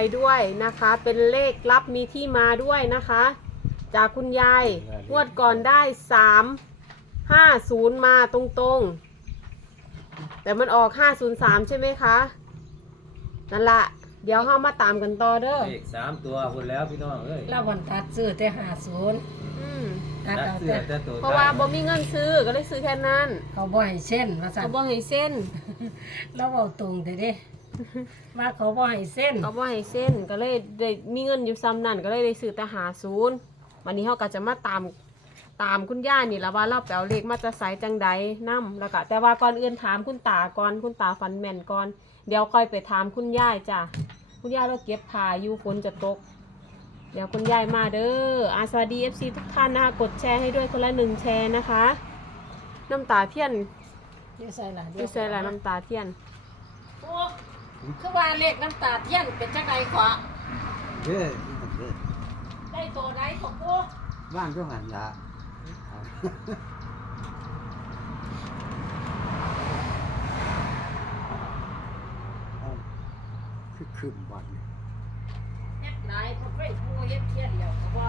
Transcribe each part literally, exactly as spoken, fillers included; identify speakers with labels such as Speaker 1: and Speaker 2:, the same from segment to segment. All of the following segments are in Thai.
Speaker 1: ด้วยนะคะเป็นเลขลับมีที่มาด้วยนะคะจากคุณยายงวดก่อนได้สามห้าศูนย์มาตรงๆแต่มันออกห้าศูนย์สามใช่ไหมคะนั่นละเดี๋ยวเรามาตามกันต่อเด้อ
Speaker 2: เลขสามตัวคนแล้วพี่น้องเอ้ย
Speaker 3: เราวันตัดซื้อแต่ห้าศูนย์
Speaker 1: อืม
Speaker 3: ตัด
Speaker 2: ตัด
Speaker 3: เอา
Speaker 2: เสื้อ
Speaker 3: แต่
Speaker 2: แต่ตัว
Speaker 1: เพราะว่าบ่มีเงินซื้อก็เลยซื้อแค่นั้น
Speaker 3: เขาบ่ให้เส้นว่าซั่น
Speaker 1: เขาบ่ให้เส้น
Speaker 3: เราเอาตรงแต่เด้ว่าเขาบ่ให้เส้น
Speaker 1: เขาบ่ให้เส้นก็เลยได้มีเงินอยู่ซ้ำนั่นก็เลยได้ซื้อแต่หาศูนย์วันนี้เขาก็จะมาตามตามคุณย่านี่ละว่าเราไปเอาเลขมาจะใส่จังใดนํแล้วก็แต่ว่าก่อนอื่นถามคุณตาก่อนคุณตาฟันแม่นก่อนเดี๋ยวค่อยไปถามคุณย่ายจ้ะคุณย่าเราเก็บผ้าอยู่ฝนจะตกเดี๋ยวคุณย่ายมาเด้ออาสวัสดี เอฟ ซี ทุกท่านนะคะกดแชร์ให้ด้วยคนละหนึ่งแชร์นะคะน้ำตาเทียน
Speaker 3: อยู่ใส่ล่ะ
Speaker 1: ดูใส่ละน้ำตาเทียน
Speaker 3: โอ้คือว่าเลขน้ำตาเทียนเป็นจังได๋ขวา
Speaker 4: เด้อมันเด้อ
Speaker 3: ได้ตัวใดขอปู
Speaker 4: ว่างก็หันละเอาคือคืนวัน
Speaker 3: เฮ็ดหลายบ่เคยปูเฮ็ดเทียนแล้วก็ว่า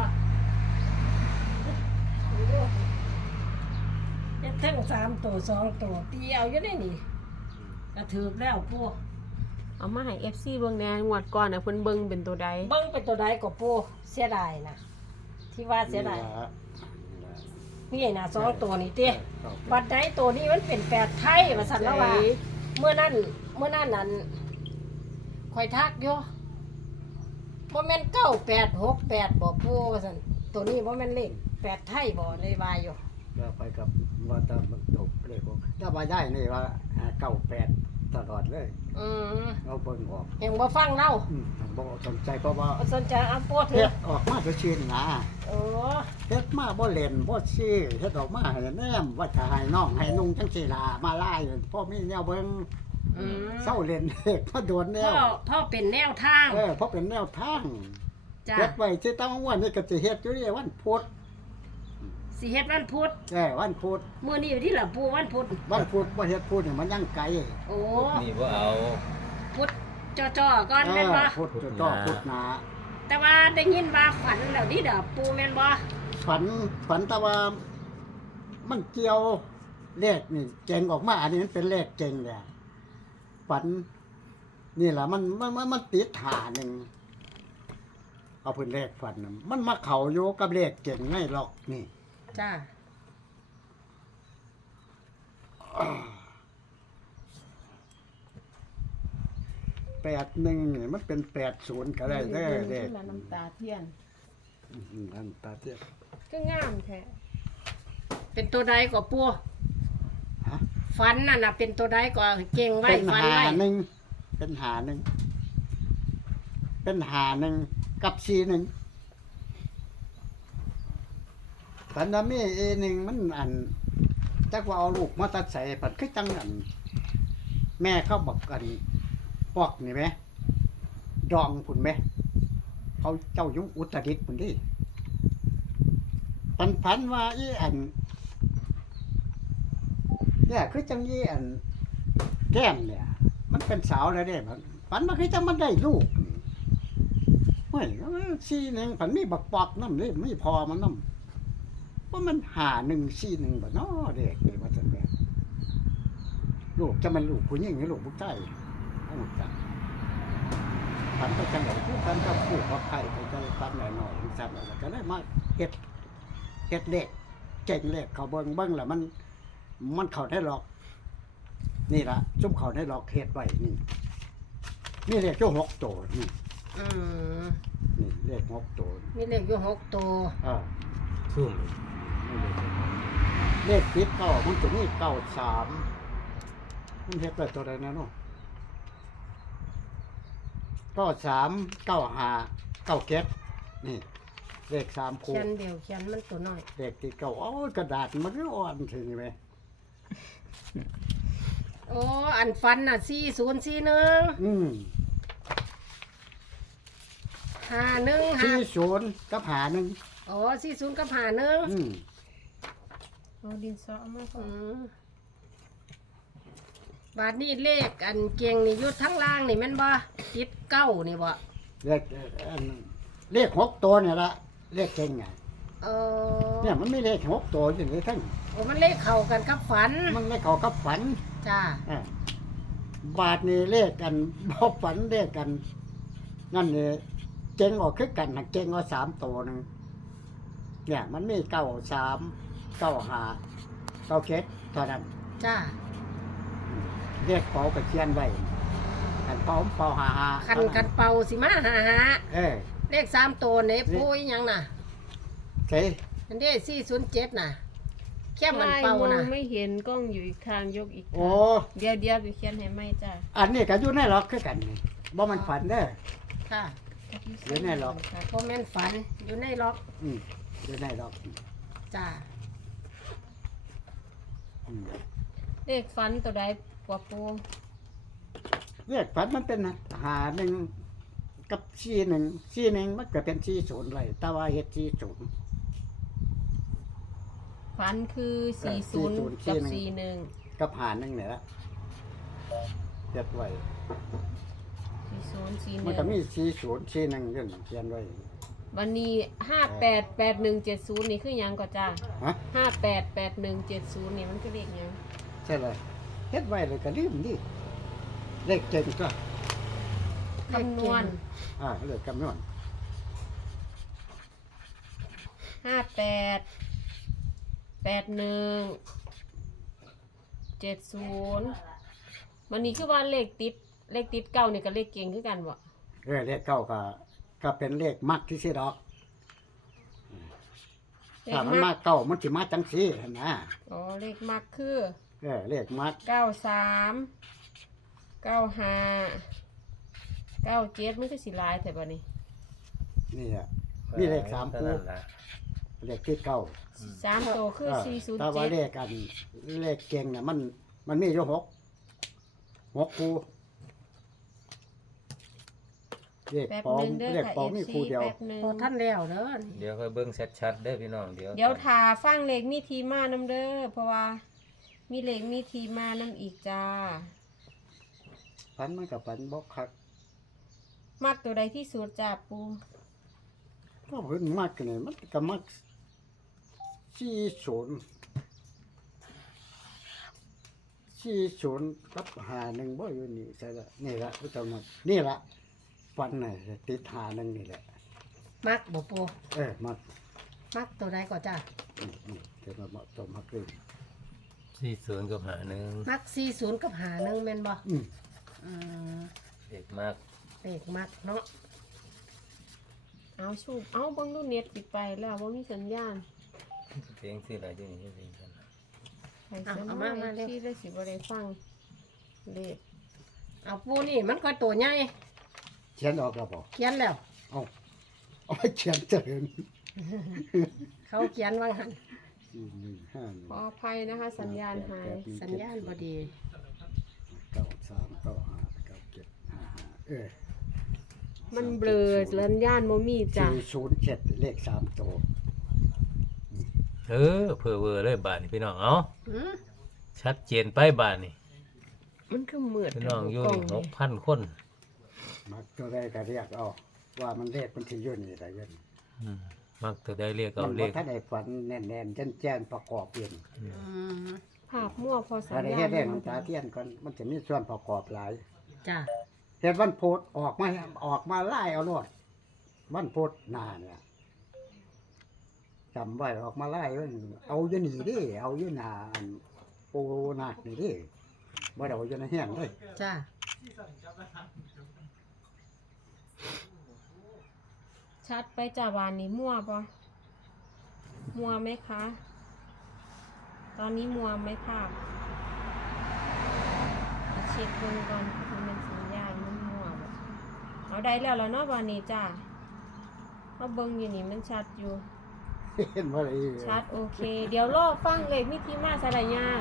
Speaker 3: เฮ็ดทั้งสามตัวสองตัวตีเอาอยู่ได้นี่ก็ถูกแล้วปู
Speaker 1: เอามาให้ เอฟ ซี เบิ่งแหน่งวดก่อนน่ะเพิ่นเบิ่งเป็นตัวใด
Speaker 3: เบิ่งเป็นตัวใดก็ปูเสียดายนะที่ว่าเสียดายนี่น่ะสองตัวนี่ติบัดใดตัวนี้มันเป็นแปดไทยว่าซั่นแล้วว่าเมื่อนั้นเมื่อนั้นนั้นข่อยทักอยู่บ่แม่นเก้าแปดหกแปดบ่ปูว่าซั่นตัวนี้บ่แม่นเลขแปดไทยบ่เลยว่าอยู่
Speaker 4: แล้วไปกับว่าตามมันตกเลยบอกถ้ามาได้นี่ว่าเก้าแปดตลอดเลย
Speaker 3: อืม
Speaker 4: เราเบิ่งออก
Speaker 3: ยังบ่ฟังเล่า
Speaker 4: อืมบอกสนใจเพราะว่า
Speaker 3: บ่สนใจเอาปูเถ
Speaker 4: เฮ็
Speaker 3: อะ
Speaker 4: ดออกมาจะชื่นนะ
Speaker 3: โอ้
Speaker 4: เฮ็ดมาบ่เล่นบ่ชื่อเฮ็ดออกมาให้แนมว่าจะให้น้องให้นุ่งจังซี่ล่ะมาไล่พ่อมีแนวเบิ่ง
Speaker 3: อืม
Speaker 4: เศร้าเล่นเฮ็ดมาโดนแน
Speaker 3: พ่อ
Speaker 4: ว
Speaker 3: พ่อเป็นแนวทาง
Speaker 4: เออเพราะเป็นแนวทาง
Speaker 3: จ้ะ
Speaker 4: เฮ็ดไว้ที่ตั้งวันนี้ก็สิเฮ็ดอยู่นี่วันพุธ
Speaker 3: สิเฮ็ดวันพุธ
Speaker 4: เออวันพุธ
Speaker 3: มื้อนี้อยู่ที่ละปูวันพุธ
Speaker 4: วันพุธบ่เฮ็ดพุธนี่มันยังไกล
Speaker 3: โอ้
Speaker 2: นี่ว่าเอา
Speaker 3: พุธจ่อๆก่อน
Speaker 4: เอ
Speaker 3: แม่น
Speaker 4: อ
Speaker 3: บ่
Speaker 4: พุธต่อพุธหนา
Speaker 3: แต่ว่าได้ยินว่าฝันแล้วนี่เด้อปูแม่นบ่
Speaker 4: ฝันฝันแต่ว่ามันเกี่ยวเลขนี่เจ๋งออกมาอันนี้มันเป็นเลขเจ๋งเลยฝันนี่แหละมันมันมันมันติดหาหนึ่งเอาเพิ่นเลขฝันน่ะมันมาเข้าอยู่กับเลขเจ๋งในหรอกนี่
Speaker 3: จ้า
Speaker 4: แปดหนึ่งนี่มันเป็นแปดศูนย์ก็ได้เด้อเด็ก
Speaker 1: น้ำตาเทียน
Speaker 4: นั่นตาเทียบ
Speaker 1: ก็งามแท้
Speaker 3: เป็นตัวใดก็ปู
Speaker 4: ฮะ
Speaker 3: ฝันนั่นน่ะเป็นตัวใดก็เก่งไว้
Speaker 4: เป็น
Speaker 3: ฝัน
Speaker 4: หา
Speaker 3: ไว้
Speaker 4: หนึ่งเป็นหาหนึ่งเป็นหาหนึ่งกับสีหนึ่งฝันว่ามีเอหนึ่งมันอันจักว่าเอาลูกมาตัดใส่ปัดคือจังอัน แม่เขาบอกกันปอกนี่ไหมดองผุนไหมเขาเจ้าอยุ่งอุตรดิตถ์ผุนที่พันพันว่าอีอันเนี่ยคือจังยี่อัน แก้มเนี่ย มันเป็นสาวแล้วเด้มันฝันมาคือจังมันได้ลูกเฮ้ยซีหนึ่งฝันมีบักปอกน้ำนี่ไม่พอมันน้ำว่ามันหาหนึ่งซีหนึ่งบ่เนาะเด็กเลยว่าจังแบบลูกจะมันลูกผู้หญิงหรือลูกผู้ชายโอ้จังฝันไปจังไหนคือฝันกับผู้กับใครไปจังฝันหน่อยหน่อยจังอะไรก็ได้มาเฮ็ดเฮ็ดเล็กเก่งเล็กเขาเบิ่งเบิ่งแล้วมัน มันเขาได้หรอก นี่ละจุ่มเขาได้หรอกเฮ็ดไว้นี่นี่เลขอยู่หกตัวนี่
Speaker 3: อืม
Speaker 4: นี่เลขหกตัว
Speaker 3: มีเลขอยู่หกตัว
Speaker 4: อ่า
Speaker 2: ซุ่ม
Speaker 4: นี่เลขเลขติดเก้ามันจะมีเก้าสามมันเฮ็ดไว้ตัวใดนะเนาะเก้าสามเก้าห้าเก้าเจ็ดนี่ เลขสามคู่
Speaker 3: เขียนเดียวเขียนมันตัวน้อย
Speaker 4: เลขติดเก้าโอ้ยกระดาษมันก็อ่อนถึงไหม
Speaker 3: โอ้อันฟันน่ะสี่ศูนย์สี่หนึ่ง
Speaker 4: อืม
Speaker 3: ห้าหนึ่งห้า
Speaker 4: สี่ศูนย์กับหาหนึ่ง
Speaker 3: อ๋อสี่ศูนย์กับห้าหนึ่ง
Speaker 4: อืม
Speaker 1: เอาดินสอเอามาก่อ
Speaker 3: อื
Speaker 1: น
Speaker 3: มบาทนี้เลขอันเกียงนี่อยุดทั้งล่างนี่แม่นบ่ติดเก้านี่บ่
Speaker 4: เลขอันเลขหกตัวเนี่ยละเลขเก่งไง
Speaker 3: เออ
Speaker 4: เนี่ยมันไม่เลขหกตัวอยู่ในทั้ง
Speaker 3: โอ้มันเลขเข้ากันกับฝัน
Speaker 4: มันไม่เข้ากับฝัน
Speaker 3: จ้า
Speaker 4: อ่าบาทนี่เลขกัน บ่ฝันเลขกันนั่นนี่เก่งออกคือกันนะเก่งว่าสามตัวหนึงเนี่ยมันมีเก้าสามเก้าห้าเก้าเจ็ดเท่านั้น
Speaker 3: จ้า
Speaker 4: เลขเป๋าก็เขียนไว้กันเป๋าเป๋าหาหา
Speaker 3: คันกันเป่าสิมาหาหา
Speaker 4: เออ
Speaker 3: เลขสามตัวเนี่ยปูยยังน่ะ
Speaker 4: ใช่
Speaker 3: อันนี้สี่ศูนย์เจ็ดน่ะแค่มัน
Speaker 1: ไม่
Speaker 3: เป่าม
Speaker 1: อ
Speaker 3: น่ะ
Speaker 1: งไม่เห็นกล้องอยู่อีกทางยกอีกทาง
Speaker 4: โอ้
Speaker 1: เดี๋ยวเดี๋ยวไปเขียนให้ไหมจ้า
Speaker 4: อันนี้ก็อยู่ในล็อกคือกันนี่บ่มันฝันเด้อ
Speaker 3: ค่ะ
Speaker 4: เดี๋ยวแน่หรอก
Speaker 3: โมเมนฝันอยู่ในล็อก
Speaker 4: อืมอยู่ในล็อก
Speaker 3: จ้า
Speaker 4: อืม
Speaker 1: เลขฟันตัวใดกว่าปู
Speaker 4: เลขฝันมันเป็นหาหนึ่งกับสี่หนึ่งสี่หนึ่งมันก็เป็นสี่ศูนย์เลยแต่ว่าเฮ็ดสี่ศูนย์
Speaker 1: ฟันคือ
Speaker 4: เอ
Speaker 1: สี่
Speaker 4: อ
Speaker 1: ศูนย์
Speaker 4: สี่
Speaker 1: กับ
Speaker 4: ศูนย์
Speaker 1: สี่หนึ่ง
Speaker 4: กับหาหนึ่งเนี่ยละเฮ็ดไว้
Speaker 1: สี่ศูนย์สี่ห
Speaker 4: มัน
Speaker 1: นึ่ง
Speaker 4: ก็มีสี่ศูนย์สี่หนึ่งยื่นเขียนไว้
Speaker 1: วันนี้ห้าแปดแปดหนึ่งเจ็ดศูนย์นี่คือหยังก็จ้า
Speaker 4: ฮะ
Speaker 1: ห้าแปดแปดหนึ่งเจ็ดศูนย์นี่มันคือเลขหยัง
Speaker 4: ใช่เลยเฮ็ดไว้เลยก็ลืมดิเลขเจ็ดก็
Speaker 1: คำนวณ
Speaker 4: อ่าเลขคำนวณ
Speaker 1: ห้าแปดแปดหนึ่งเจ็ดศูนย์วันนี้คือว่าเลขติดเลขติดเก้านี่กับเลขเก่งคือกันบ่
Speaker 4: เออเลขเก้าก็ก็เป็นเลขมักที่สิดอก
Speaker 1: เล
Speaker 4: ถ้า
Speaker 1: ข
Speaker 4: มัน
Speaker 1: มั
Speaker 4: มาก เก้ามันสิมาจังซี่หั่นนะ
Speaker 1: อ๋อเลขมักคือ
Speaker 4: เออเลขมัก
Speaker 1: เก้าสามเก้าห้าเก้าเจ็ดมันคือสิหลายแต่บัดนี้
Speaker 4: นี่อ่ะมีเลขสาม
Speaker 2: เท่
Speaker 4: คู่
Speaker 2: นั้นล่ะ
Speaker 4: เลขที่เก้า
Speaker 1: สามตัวคือ
Speaker 4: เออ
Speaker 1: สี่ศูนย์
Speaker 4: แต่ว่า
Speaker 1: เจ็ด
Speaker 4: เลขอันเลขเก่งน่ะมันมันมีอยู่หกหกคู่เลข
Speaker 1: แป๊บ
Speaker 4: ปอ
Speaker 1: ห
Speaker 4: ม
Speaker 1: นึ่งเด้อ
Speaker 4: เลข
Speaker 1: ค่ะ
Speaker 4: ปอม
Speaker 1: เอ
Speaker 4: มี
Speaker 1: ฟ
Speaker 4: คู่
Speaker 1: ซี
Speaker 4: เดียว
Speaker 1: แป๊บหนึ่ง
Speaker 3: พอท่านแล้วเด้อ
Speaker 2: เดี๋ยวค่อยเบิ่งชัดๆเด้อพี่น้องเดี๋ยว
Speaker 1: เดี๋ยวทาฟังเลขมีทีมาน้ำเด้อเพราะว่ามีเลขมีทีมาน้ำอีกจ้า
Speaker 4: ฝันมันกับฝันบอกคัก
Speaker 1: มักตัวใดที่สุดจ้าปู
Speaker 4: ก็เพิ่นมักนี่มันก็มักสี่ศูนย์สี่ศูนย์กับหาหนึ่งบ่อยู่นี่ใช่ละนี่ละอุตมะนี่ละฝันน่ะติดหาหนึ่งนี่แหละ
Speaker 3: มักบ่ปู
Speaker 4: เออมัก
Speaker 3: มักตัวใดก็จ้า
Speaker 4: อืมอืมเดี๋ยวมาเหมาะสมมักเลย
Speaker 2: สี่ศูนย์กับหาหนึ่ง
Speaker 3: มักสี่ศูนย์กับหาหนึ่งแม่นบ่
Speaker 4: อืม
Speaker 3: อืม
Speaker 2: เด็กมาก
Speaker 3: เลขมักเนาะ
Speaker 1: เอาชูเอาเบังดูเน็ตปิดไปแล้วว่ามีสัญญาณ
Speaker 2: เพลงชื่ออะไรที่นี่เพลงกัน
Speaker 1: ใครสมาที่ได้สิบได้ฟังเลข
Speaker 3: เอาปูนี่มันก็ตัวใหญ่
Speaker 4: เขียนออกแล้วบ่
Speaker 3: เขียนแล้ว
Speaker 4: เอาเอาเขียนเจริญ
Speaker 3: เขาเขียนว่าหัน
Speaker 4: สี่หนึ่งห้าหนึ่ง
Speaker 1: ขออภัยนะคะ สัญญาณหาย
Speaker 3: สัญญาณบ่ดี
Speaker 4: เก้าสามเก้าห้าเก้าเจ็ดห้าห้าเออ
Speaker 1: มันเบลอสัญญาณโมมีจ้ะ
Speaker 4: สี่ศูนย์เจ็ดเลขสามตัว
Speaker 2: เออเพื่อเวอร์เลยบาทนี่พี่น้องเอา
Speaker 3: หืม
Speaker 2: ชัดเจนไปบาทนี่
Speaker 1: มันคือเหมือด
Speaker 2: พี่น้องอยู่
Speaker 1: กล้
Speaker 2: นี่หกพันคน
Speaker 4: มักตัวใดก็เรียกเอาว่ามันเลขมันที่อยู่นี่ได้ยัน
Speaker 2: อืมมักตัวได้เรียก
Speaker 4: มั
Speaker 2: เอา
Speaker 4: น
Speaker 2: เล
Speaker 4: บ่
Speaker 2: ข
Speaker 4: ทันได้ฝันแน่นๆแจ้นๆประกอบเอง
Speaker 3: อืม
Speaker 1: ภาพมั่วพอสั
Speaker 4: ถ้า
Speaker 1: ญ
Speaker 4: ได้
Speaker 1: ญา
Speaker 4: เฮ็
Speaker 1: ณ
Speaker 4: ดได้น้ำตาเทียนก่อนมันจะมีส่วนประกอบหลาย
Speaker 3: จ้า
Speaker 4: เฮ็ดวันพุธออกมาออกมาไล่เอาโลดวันพุธหน้าเนี่ยจำไว้ออกมาไล่ว่าเอาอยู่นี่ดิเอาอยู่หน้าอันปูนาคนี่ดิบ่ได้เอาอยู่ในเฮียนเลย
Speaker 3: จ้า
Speaker 1: ชัดไปจ้าวานนี้มั่วปะมั่วไหมคะ ตอนนี้มัวไหมภาพเช็คเบิ่งก่อนมันเป็นสัญญาณมันมั่วบ่เอาได้แล้วแล้วเนาะวันนี้จ้าเขาเบิ่งอยู่นี่มันชัดอยู่
Speaker 4: เห็นบ่ได้
Speaker 1: ชัดโอเค เดี๋ยวรอฟังเลขมิทีมาสลายา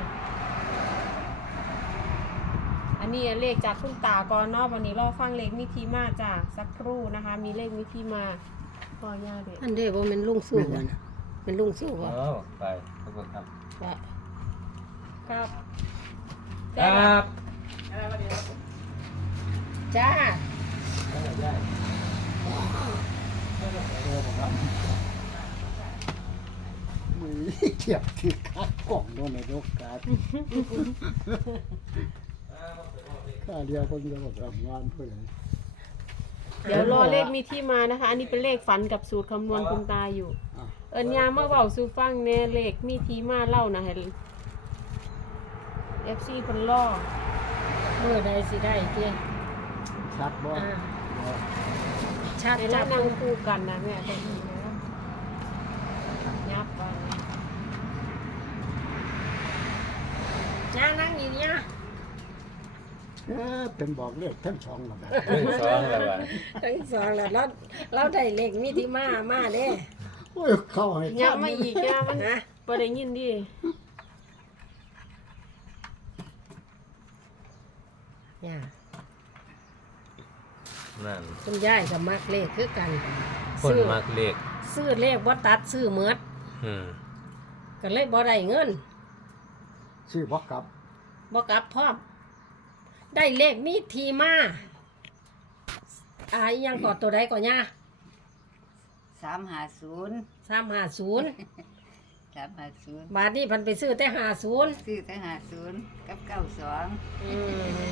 Speaker 1: อันนี้เลขจากคุณตาก่อนเนาะวันนี้รอฟังเลขมิทีมาจ้าสักครู่นะคะ มีเลขมิทีมาพอยาเด็ด
Speaker 3: อันเด้บ่แม่นลุงสู้บ่นะเป็นลุงสู้บ่
Speaker 2: เอาไปขอบคุณครับ
Speaker 3: ว่า
Speaker 1: ครับ
Speaker 2: ค
Speaker 1: ได้
Speaker 2: รั
Speaker 1: ละ
Speaker 2: บ
Speaker 3: จ้า
Speaker 4: เออผมว่ามือเทียบถือคัดกล่องโดนในโลกกาดข้าเดียวคนเดียวแบบทำงานเพื่ออะไร
Speaker 1: เดี๋ยวรอเลขมีที่มานะคะ อันนี้เป็นเลขฝันกับสูตรคำนวณคุณตาอยู่ เอิญยามาเบาสู่ฟังแน่เลขมีที่มาเล่านะให้เอฟซีเพิ่นล่อ
Speaker 3: มือใดสิได้เตี้ย
Speaker 4: ชัดบ่
Speaker 3: อ่าชัด
Speaker 1: ใน
Speaker 3: จั
Speaker 1: นั้
Speaker 3: บ
Speaker 1: นนั่งคู่กันนะแม่ได้ยินนะยับไป
Speaker 3: ย่านั่งอยู่เนี่ย
Speaker 4: เอ๊ะเป็นบอกเลขทั้งสองแบบ
Speaker 2: เรื่องสองแล้วว่ะ
Speaker 3: ทั้งสองแล้วเราเราได้เลขมีที่มามาเด้
Speaker 4: โอ้ยเข้าให้
Speaker 1: ยับมาอีกยับมัน
Speaker 3: นะ
Speaker 1: บ่ได้ยินดิ
Speaker 3: ย่า
Speaker 2: นั่น
Speaker 3: คุณยายก็มักเลขคือกัน
Speaker 2: คน
Speaker 3: ซื้อ
Speaker 2: มักเลข
Speaker 3: ซื้อเลขบ่ตัดซื้อเมือด
Speaker 2: อืม
Speaker 3: ก็เลยบ่ได้เงิน
Speaker 4: ชื่อบอกกลับ
Speaker 3: บ่กลับพร้อมได้เลขมีทีมาอ่าอีหยังกอดตัวใดก่อนย่า
Speaker 5: สามห้าศูนย์
Speaker 3: สามห้าศูนย์
Speaker 5: สามห้าศูนย์
Speaker 3: บาทนี้พันไปซื้อแต่ห้าศูนย์
Speaker 5: ซื้อตั้งห้าศูนย์กับเก้าสอง
Speaker 3: อืม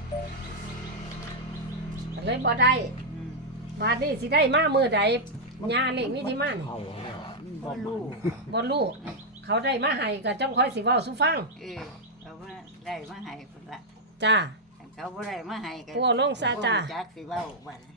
Speaker 3: ก็เลยบ่ได้ บาทนี้สิได้มามือใดย่าเลขมีที่มานี่
Speaker 4: เข้าแล้ว
Speaker 5: พ่อลูก
Speaker 3: บ่รู้เขาได้มาให้ก็จ้องค่อยสิเว้าสู่ฟัง
Speaker 5: เออเขาว่าได้มาให้คนละ
Speaker 3: จ้า
Speaker 5: ถ้าเขาบ่ได้มาให้ก็
Speaker 3: พวกลงซาจ้า
Speaker 5: บ่รู้จักสิเว้าบัด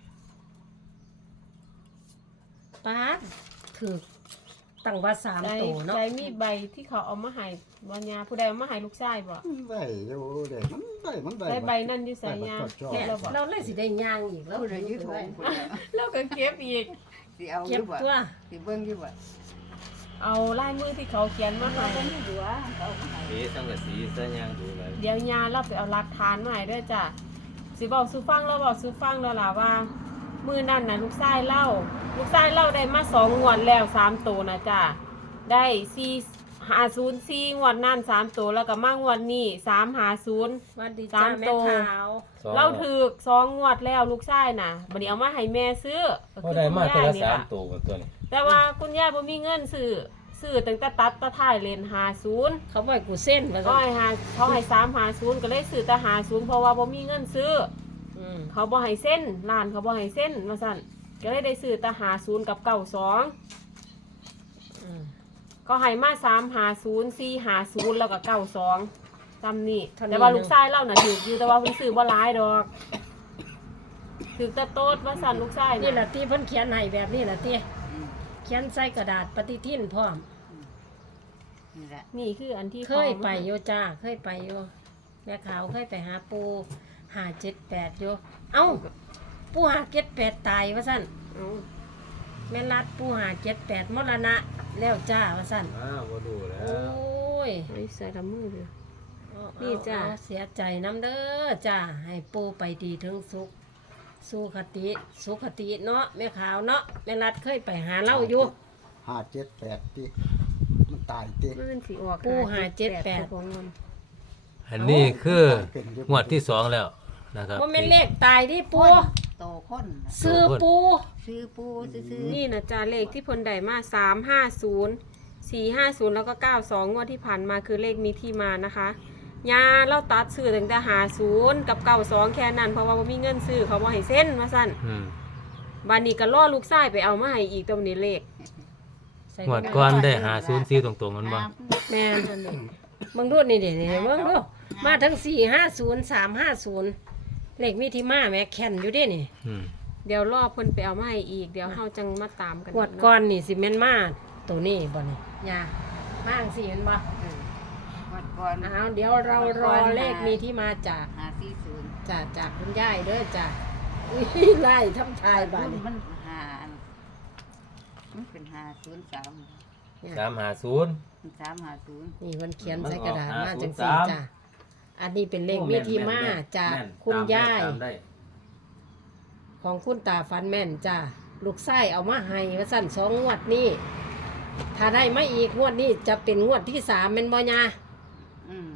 Speaker 3: ป้าดถือตั้งว่าสาม
Speaker 1: ใจ
Speaker 3: ตัวเนาะ
Speaker 1: ใจมีใบที่เขาเอามาให้บ่ยาผู้ใดเอามาให้ลูกชายบ่
Speaker 4: ได้อยู่เด็กมันได้มันได้
Speaker 1: ได้ใบนั่นอยู่ไสยา
Speaker 3: แม่
Speaker 1: แล้วบ่
Speaker 3: เราเลยสิได้ย่างอีกแล้ว
Speaker 5: ผู้ใดอยู่โถงพุ่นน่ะ
Speaker 1: แล้วก็เก็บอีก
Speaker 5: สิเอาอ
Speaker 3: เก็บ
Speaker 5: ยู่บ่
Speaker 3: ตัว
Speaker 5: สิเบิ่งอยู่บ่
Speaker 1: เอาลายมือที่เขาเขียนมาให้
Speaker 5: บ่มีดัวเขาเอามาให้
Speaker 2: สีสังกะสีซะยางดูเลย
Speaker 1: เดี๋ยวยาเราไปเอาหลักฐานมาให้ด้วยจ้ะสิบอกสู่ฟังแล้วบอกสู่ฟังแล้วล่ะว่ามือนั่นน่ะลูกชายเล่า ลูกชายเล่าได้มาสองงวดแล้วสามตัวนะจ้ะได้สี่หาศูนย์สี่งวดนั่นสามตัวแล้วก็มางวดนี้สามหาศูนย์
Speaker 3: สวัสดี
Speaker 1: สา
Speaker 3: จ้าม แม่
Speaker 1: ตัว
Speaker 3: ขาว
Speaker 2: สอง
Speaker 1: เราถือสองงวดแล้วลูกชายน่ะบัดนี้เอามาให้แม่ซื้อก็
Speaker 2: พอได้มา
Speaker 1: คุ
Speaker 2: แต่
Speaker 1: ณยย
Speaker 2: ละ
Speaker 1: นี่
Speaker 2: สาม
Speaker 1: ล่ะ
Speaker 2: ตัวกับตัวนี้
Speaker 1: แต่ว่าคุณย่าบ่มีเงินซื้อซื้อตั้งแต่ตัดตะท้ายเลนหาศูนย์
Speaker 3: เขาบ่ให้กูเส้นว่า
Speaker 1: ก็
Speaker 3: ซั่น
Speaker 1: ให้หาเขาให้สามหาศูนย์ก็เลยซื้อแต่หาศูนย์เพราะว่าบ่มีเงินซื้อ
Speaker 3: อืม
Speaker 1: เขาบ่ให้เส้นร้านเขาบ่ให้เส้นว่าซั่นก็เลยได้ซื้อแต่หาศูนย์กับเก้าสอง
Speaker 3: อืม
Speaker 1: ก็ให้มาสามหาศูนย์สี่หาศูนย์แล้วก็เก้าสองจำนี่แต่ว่าลูกชายเล่าน่ะถูกอยู่แต่ว่าเพิ่นซื้อบ่หลายดอกถือแต่โต๊ดว่าซั่นลูกชาย
Speaker 3: นี่
Speaker 1: น่ะ
Speaker 3: ล่ะที่เพิ่นเขียนให้แบบนี้ล่ะติ
Speaker 5: อืม
Speaker 3: เขียนใส่กระดาษปฏิทินพร้อม
Speaker 5: นี่แหละ
Speaker 1: นี่คืออันที่
Speaker 3: เคยไปโยจ้าเคยไปโยแม่ขาวเคยไปหาปูหาเจ็ดแปดโยเอ้าปูหาเจ็ดแปดตายว่าสั่น
Speaker 1: เอา
Speaker 3: แม่รัดปูหาเจ็ดแปดมรณะแล้วจ้าว่าสั่น
Speaker 2: อ้าวบ่ดูแล้
Speaker 3: โอ้
Speaker 2: วย
Speaker 1: ไอ้ใส่ละมือเลย
Speaker 3: เอา
Speaker 1: นี่จ้ะ
Speaker 3: เอาเสียใจน้ำเด้อจ้าให้ปูไปดีถึงสุขสุขติสุขติเนาะแม่ขาวเนาะแม่รัดเคยไปหาเล่าอยู่
Speaker 4: ห้าเจ็ดแปดติมันตายติ
Speaker 1: มันสิออก
Speaker 3: ปูหาเจ็ดแปด
Speaker 1: ของมัน
Speaker 2: อันนี้คืองวดที่สองแล้วนะครับ
Speaker 3: ว่าเป็นเลขตายที่ปู
Speaker 5: โตคนน่ะ
Speaker 3: ซื้อปู
Speaker 5: ซื้อปูซื้อ
Speaker 1: นี่นะจ๊ะเลขที่เพนได้มาสามห้าศูนย์สี่ห้าศูนย์แล้วก็เก้าสองงวดที่ผ่านมาคือเลขมีที่มานะคะยาเราตัดซื้อตั้งแต่หาศูนย์กับเก้าสองแค่นั้นเพราะว่าบ่มีเงินซื้อเขาบ่ให้เส้นมาสั่น
Speaker 2: อืม
Speaker 1: บานนี้ก็ล่อลูกชายไปเอามาให้อีกตรงนี้เลข
Speaker 3: ใส่
Speaker 2: งวดก่อนได้หาศูนย์สี่ตรงๆกันบ่
Speaker 3: แม่นมึงดูนี่เดี๋ยวนี่มึงดูมาทั้งสี่ห้าศูนย์สามห้าศูนย์เลขมีที่มาแม่แคนอยู่เดินี่
Speaker 2: อืม
Speaker 1: เดี๋ยวล่อเพิ่นไปเอามาให้อีกเดี๋ยวเฮาจังมาตามกัน
Speaker 3: งวดก่อนนี่สิแม่นมาตัวนี้บ่นี่ยาบ้างสิแม่นบ่
Speaker 5: เออวัดก่อน
Speaker 3: อ้าวเดี๋ยวเรารอเลขมีที่มาจาก
Speaker 5: ห้าสี่ศูนย์
Speaker 3: จากจากคุณยายเด้อจ้ะอุ้ยไล่ทำทายบ้าน
Speaker 5: มันหาอันมันเป็นห้าศูนย์สาม
Speaker 2: สามหาศูนย์
Speaker 5: มันสามห้าศูนย์
Speaker 3: นี่มันเขียนใส่กระดาษมา
Speaker 2: มันออก
Speaker 3: จังสี่
Speaker 2: ห้าศูนย์สาม
Speaker 3: จ้ะอันนี้เป็นเลขมีที่มาจากคุณยาย
Speaker 2: ตามได้
Speaker 3: ของคุณตาฟันแม่นจ้าลูกไส้เอามาให้ว่าสั่นสองงวดนี้ถ้าได้ไม่อีกงวดนี้จะเป็นงวดที่สามเป็นบอยา
Speaker 5: อืม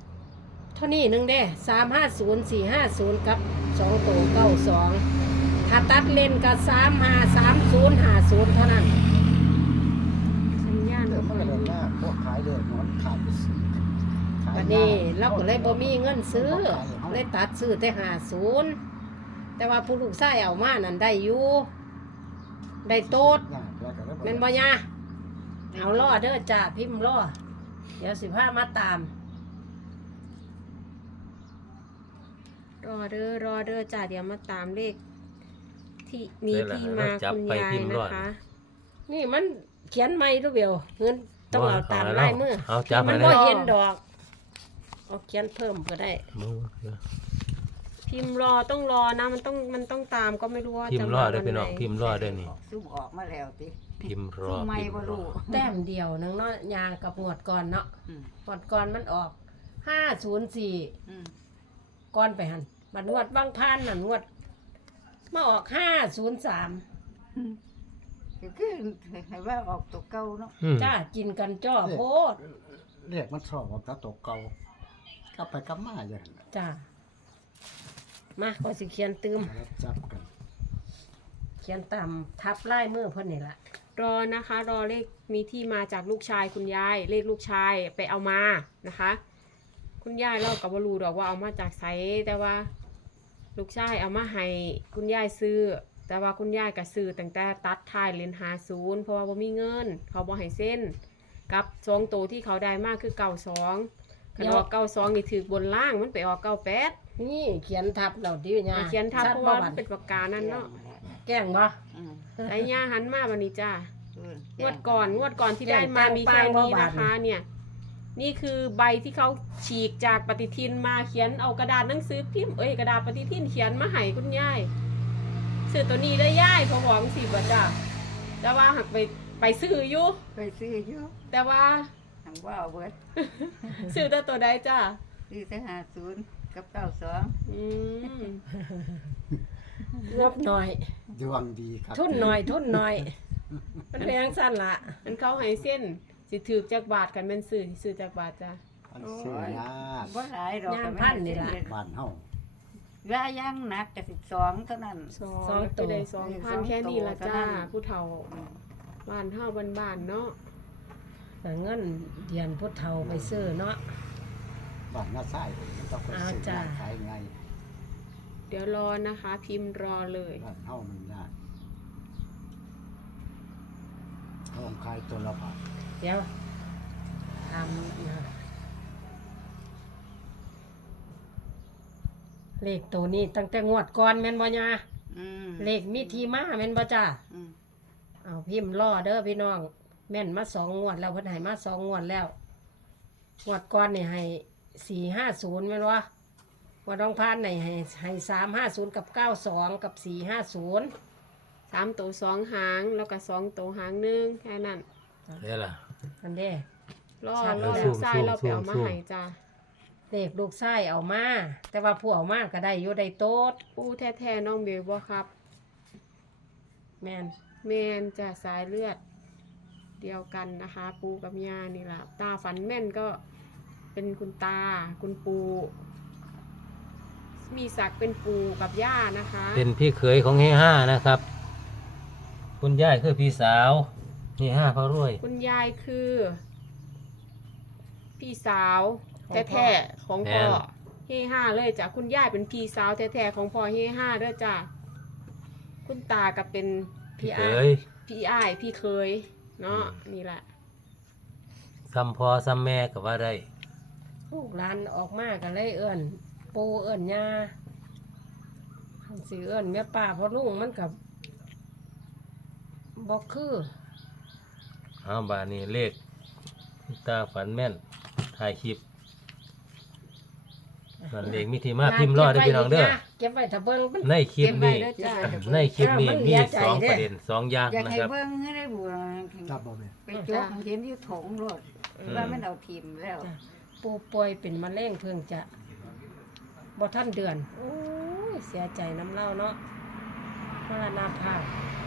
Speaker 3: เท่านี้หนึ่งเด้สามห้าศูนย์สี่ห้าศูนย์กับสองตัวเก้าสองถถ้าตัดเลนก็สามห้าสามศูนย์ห้าศูนย์เท่านั้น
Speaker 1: สัญญาณ
Speaker 4: เดี๋ยวมันก็เดินหน้าพวกขายเดือดมันขาดไปซื้อขาย
Speaker 3: วันนี้เราก็เลยบ่มีเงินซื้อเลยตัดซื้อแต่ห้าศูนย์แต่ว่าผู้ลูกชายเอามานั่นได้อยู่ได้โต๊ด
Speaker 4: ยากแล้วก็เลย
Speaker 3: แม่นบ่ยะเอาล่อเด้อจ้าพิมพ์ล่อเดี๋ยวสิพามาตาม
Speaker 1: รอเด้อรอเด้อจ้าเดี๋ยวมาตามเลขที่มี
Speaker 2: นี่แหละ
Speaker 1: ที่มา
Speaker 2: เราจับ
Speaker 1: คุณ
Speaker 2: ไป
Speaker 1: ยาย
Speaker 2: พิมพ์ร
Speaker 1: นะ
Speaker 2: อด
Speaker 1: คะ
Speaker 3: นี่มันเขียนไม่รู้เบียวเงินต้องเอาตามลายมือ
Speaker 2: เอาจับ
Speaker 3: มั
Speaker 2: มาน เล
Speaker 3: บ่
Speaker 2: ย
Speaker 3: เห็นดอกเอาเขียนเพิ่มก็ได้
Speaker 2: มือ
Speaker 1: พิมพ์รอต้องรอนะมันต้องมันต้องตามก็ไม่รู้ว่า
Speaker 2: พิม
Speaker 1: จะ
Speaker 2: พ์ร
Speaker 1: มา
Speaker 2: อด
Speaker 1: วั
Speaker 2: เด้อน พี่
Speaker 1: ไหน
Speaker 2: น้องพิมพ์รอดเด้อนี่
Speaker 5: ซุ่มออกมาแล้วติ
Speaker 2: พิมพ์รอ
Speaker 5: ซุ่มไม่
Speaker 2: พิม
Speaker 5: บ่
Speaker 2: พ์รอ
Speaker 5: รู้
Speaker 3: แต้มเดียวหนึงเนาะยางกับงวดก่อนเนาะ
Speaker 5: อืม
Speaker 3: งวดก่อนมันออกห้าศูนย์สี่
Speaker 5: อืม
Speaker 3: ก่อนไปหันบัดงวดบางพานนั่นงวดมาออกห้าศูนย์สาม
Speaker 5: ก็คือให้ว่าออกตัวเก่าเนาะ
Speaker 2: อืม
Speaker 3: จ้ากินกันจ้อโพด
Speaker 4: เรียกมันชอบว่าตาตกเก่ากลับไปกลับมาอย่างนั้น
Speaker 3: จ้ามาก็สิเขียนตืม
Speaker 4: แล้วจับกัน
Speaker 3: เขียนตามทับลายมือเพิ่นนี่ล่ะ
Speaker 1: รอนะคะรอเลขมีที่มาจากลูกชายคุณยายเลขลูกชายไปเอามานะคะ คุณยายเล่ากับวรูดอกว่าเอามาจากไสแต่ว่า ลูกชายเอามาให้คุณยายซื้อ แต่ว่าคุณยายก็ซื้อตั้งแต่ตัดท้ายเลนหาศูนย์เพราะว่าบ่มีเงิน เขาบ่ให้เส้น กับสองตัวที่เขาได้มากคือเก่าสองคันออกเก่าสองนี่ถือบนล่างมันไปออกเก่าแปด
Speaker 3: นี่เขียนทับเราดิยา
Speaker 1: เขียนทับ
Speaker 3: ชัด
Speaker 1: เพราะ
Speaker 3: บ่
Speaker 1: ว่า
Speaker 3: บั
Speaker 1: มั
Speaker 3: ด
Speaker 1: นเป็นปากกานั่นเนาะ
Speaker 3: แกล้งบ่
Speaker 5: อืม
Speaker 1: ไอ้ย่าหันมาวันนี้จ้า
Speaker 5: เออง
Speaker 1: วดก่อนงวดก่อนที่ได้มามีแค่นี้นะคะเนี่ย นี่คือใบที่เขาฉีกจากปฏิทินมาเขียนเอากระดาษหนังสือพิมพ์เอ้ยกระดาษปฏิทินเขียนมาให้คุณยายซื้อตัวนี้ได้ย่ายเพราะหวังสิบาทจ้าแต่ว่าหักไปไปซื้ออยู่
Speaker 5: ไปซื้ออยู่
Speaker 1: แต่ว่า
Speaker 5: ทางว่าเอาเบิด
Speaker 1: ซื้อแต่ตัวใดจ้า
Speaker 5: ซื้อแต่ห้าศูนย์กับเก้าสอง
Speaker 1: อืม
Speaker 3: งบหน่อย
Speaker 4: ดวงดีครับ
Speaker 3: ทุนหน่อยทุนหน่อย มันเป็นจังซั่นล่ะ
Speaker 1: มันเขาให้เส้นสิถือจากบาทกันเป็นซื้อซื้อจากบาทจ้า
Speaker 4: อันซื้อยาก
Speaker 5: บ่หลายดอก
Speaker 3: ย่างพันนี่ล่ะ
Speaker 4: บ้านเฮา
Speaker 5: ว่าย่างหนักก็สิบสองเท่านั้น
Speaker 1: สอง
Speaker 3: สองตัว
Speaker 1: ก็ได้สองพันแค่นี้ละจ้า
Speaker 5: สองตัว
Speaker 1: ผู้เฒ่าบ้านเฮาบ้านๆเนาะ
Speaker 3: แต่เงินเดือนพุทธเฒ่าไปซื้อเนาะ
Speaker 4: บ้านหน้าซ้ายมันต้องไป
Speaker 3: เอา
Speaker 4: ซื้อ
Speaker 3: จ้ะ
Speaker 4: ขายไง
Speaker 1: เดี๋ยวรอนะคะ พิมพ์รอเลย
Speaker 4: บ้านเฮามันยากเขาขายตัวละบาท
Speaker 3: เดี๋ยวทำนะเลขตัวนี้ตั้งแต่งวดก่อนแม่นบ่ยา
Speaker 5: อืม
Speaker 3: เลขมีที่มาแม่นบ่จ้า
Speaker 5: อืม
Speaker 3: เอาพิมพ์รอเด้อพี่น้อง แม่นมาสองงวดแล้วเพิ่นให้มาสองงวดแล้วงวดก่อนนี่ให้สี่ห้าศูนย์แม่นวะงวดรองพานนี่ให้ให้สามห้าศูนย์กับเก้าสองกับสี่ห้าศูนย์
Speaker 1: สามตัวสองหางแล้วก็สองตัวหางหนึ่งแค่นั้น
Speaker 2: นี่ล่ะ
Speaker 3: อันเด้
Speaker 1: รอ
Speaker 3: ชัด
Speaker 1: รอ
Speaker 3: แล้ว
Speaker 1: ลูกชาย
Speaker 2: ซูม
Speaker 1: เราไปเอามา
Speaker 2: ซูม
Speaker 1: ให้จ้า
Speaker 3: เลขลูกไส้เอามา แต่ว่าผู้เอามาก็ได้อยู่ได้โต๊ด
Speaker 1: ปูแท้ๆน้องเบลบ่ครับ
Speaker 3: แม่น
Speaker 1: แมนจะสายเลือดเดียวกันนะคะ ปูกับยานี่ล่ะตาฝันแม่นก็เป็นคุณตาคุณปู มีศักดิ์เป็นปูกับย่านะคะ
Speaker 2: เป็นพี่เขยของเฮห้านะครับ คุณยายคือพี่สาวเฮห้าเขารวย
Speaker 1: คุณยายคือ พี่สาวแท้ๆของพ่อ
Speaker 2: แม่น
Speaker 1: เฮห้าเลยจ้ะคุณยายเป็นพี่สาวแท้ๆของพ่อเฮห้าเด้อจ้ะคุณตากับเป็น
Speaker 2: พี่
Speaker 1: พี่
Speaker 2: เข
Speaker 1: อ้าย
Speaker 2: ย
Speaker 1: พี่อ้ายพี่เคยเนาะนี่แหละ
Speaker 2: ซ้ำพอซ้ำแม่ก็ว่าได้
Speaker 3: ลูกหลานออกมาก็เลยเอิ้นปูเอิ้นยาคันสิเอิ้นแม่ป้าพ่อลุงมันกับบ่คือ
Speaker 2: เอาบาดนี้เลขตาฝันแม่นถ่ายคลิปนั่นเลขมีที่มาพิมพ์รอได้อพี่น้องเด้อ
Speaker 3: เก็บไว้ถ้าเบิ่งมัน
Speaker 2: ในคลิปนี้
Speaker 1: เก็บไว้เด้อจ้ะ
Speaker 2: ในคลิปนี้
Speaker 3: มันเหลื
Speaker 2: มี
Speaker 3: อใจ
Speaker 2: สอง
Speaker 3: เด้อ
Speaker 2: ประเด็นสองอย่าง
Speaker 5: อยาก
Speaker 2: นะ
Speaker 5: ให้
Speaker 2: ครับ
Speaker 5: เบิ่งให้ได้บัว
Speaker 4: จับบ่แม่
Speaker 5: ไปจกเห็นอยู่ถงรถว่ามันเอาทีมแล้ว
Speaker 3: จ้ะปูป่วยเป็นมะเร็งเพิ่งจะบ่ทันเดือนโอ้ยเสียใจน้ำเล่าเนาะมรณภาพ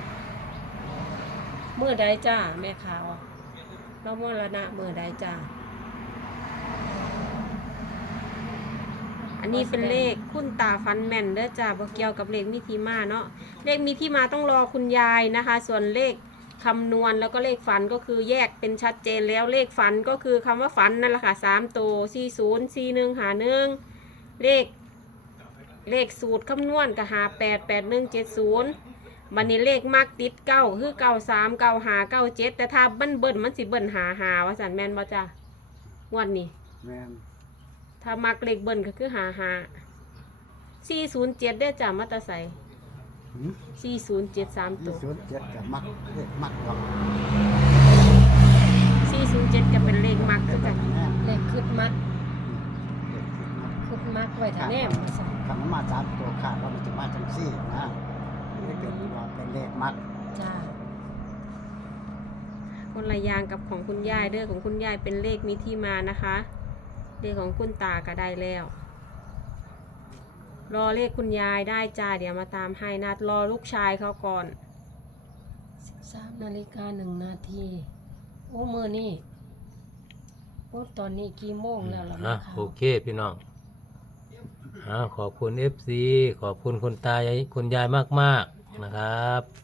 Speaker 3: มื้อใดจ้าแม่ขาวเรามรณะมื้อใดจ้า
Speaker 1: อันนี้เป็นเลขคุณตาฟันแม่นเด้อจ้าบ่เกี่ยวกับเลขมีที่มาเนาะเลขมีที่มาต้องรอคุณยายนะคะ ส่วนเลขคำนวณแล้วก็เลขฝันก็คือแยกเป็นชัดเจนแล้วเลขฝันก็คือคำว่าฝันนั่นแหละค่ะสามตัวสี่ศูนย์สี่หนึ่งหาหนึ่งเลขเลขสูตรคำนวณก็หาแปดแปดหนึ่งเจ็ดศูนย์บันนี้เลขมากติดเก้าคือเก้าสามเก้าหาเก้าเจ็ดแต่ถ้าเบิ้ลเบิ้ลมันสิเบิ้ลหาหาว่าสันแมนบ่จ้างวดนี้
Speaker 4: แม่น
Speaker 1: ถ้ามักเลขเบิ้ลก็คือหาหาสี่ศูนย์เจ็ดได้จ้ามาตาใส่
Speaker 4: หืม
Speaker 1: สี่ศูนย์เจ็ดสาม
Speaker 4: ที่
Speaker 1: ตัว
Speaker 4: ศูนย์เจ็ดก็มักเลขมักหรอก
Speaker 1: สี่ศูนย์เจ็ดก็เป็นเลขมัก
Speaker 4: เล
Speaker 1: คือ
Speaker 4: ข
Speaker 1: กัน
Speaker 4: แน่
Speaker 3: เลขคึดมัก
Speaker 4: เลขมัก
Speaker 3: คึดมักไว้ถ้าแนมว่าซั่น
Speaker 4: คำว่ามาสามตัวขาดว่ามันจะมาจังซี่นะไม่เป็นว่าเป็นเลขมัก
Speaker 3: จ้า
Speaker 1: คนละอย่างกับของคุณยายเด้อของคุณยายเป็นเลขมีที่มานะคะเลขของคุณตาก็ได้แล้ว รอเลขคุณยายได้จ้าเดี๋ยวมาตามให้นัดรอลูกชายเขาก่อน
Speaker 3: สิบสามนาฬิกาหนึ่งนาทีโอ้มื้อนี้โอ้ตอนนี้กี่โมงแล้วล่ะ
Speaker 2: อ่ะ
Speaker 3: คะ
Speaker 2: โอเคพี่น้องอ่าขอบคุณ เอฟ ซี ขอบคุณคุณตายายคุณยายมากๆนะครับ